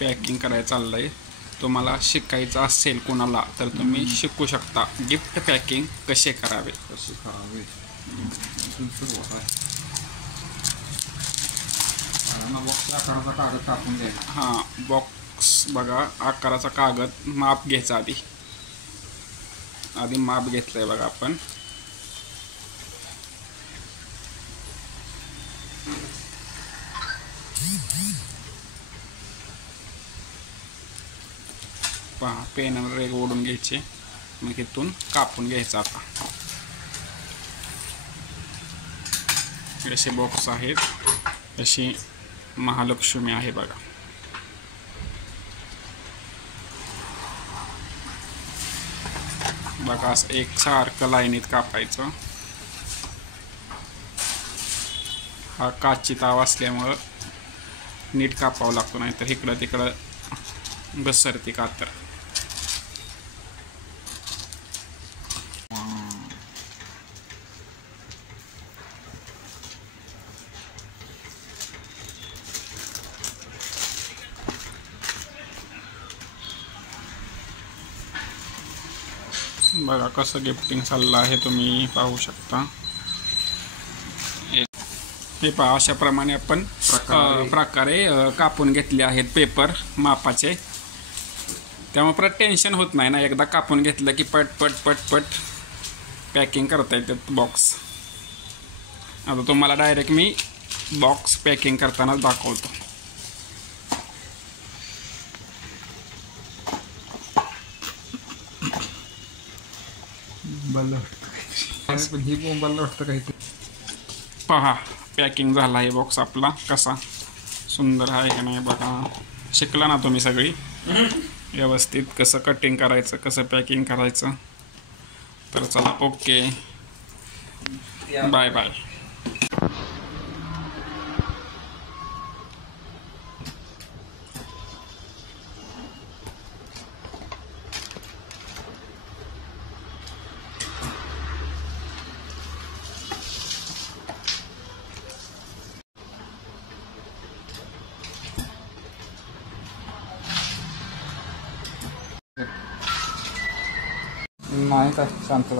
Packing करायचं चाललंय. तुम्हाला शिकायचं असेल कोणाला तर तुम्ही शिकू शकता गिफ्ट पॅकिंग कसे करावे. हां, बॉक्स बघा आकाराचा कागद माप घ्यायचा. आधी माप घेतलंय बघा आपण. पहा पेनवर रेग ओढून घ्यायचे, मग इथून कापून घ्यायचं. आता असे बॉक्स आहेत, अशी महालक्ष्मी आहे बघा. बघा असं एक सारखं लाईनीत कापायचं. हा काची ताव असल्यामुळं नीट कापावं लागतो, नाहीतर इकडं तिकडं घसरती कातर. बघा कसं गिफ्टिंग चाललं आहे, तुम्ही पाहू शकता. हे पहा अशा प्रमाणे आपण प्रकारे कापून घेतले आहेत पेपर मापाचे. त्यामुळे परत टेन्शन होत नाही ना, एकदा कापून घेतलं की पट पट पट पट पॅकिंग करता येतात बॉक्स. आता तुम्हाला डायरेक्ट मी बॉक्स पॅकिंग करताना दाखवतो. पहा पॅकिंग झाला आहे बॉक्स आपला. कसा सुंदर आहे की नाही बघा. शिकला ना तुम्ही सगळी व्यवस्थित कसं कटिंग करायचं, कसं पॅकिंग करायचं. तर चला ओके, बाय बाय. नाही काय शांत.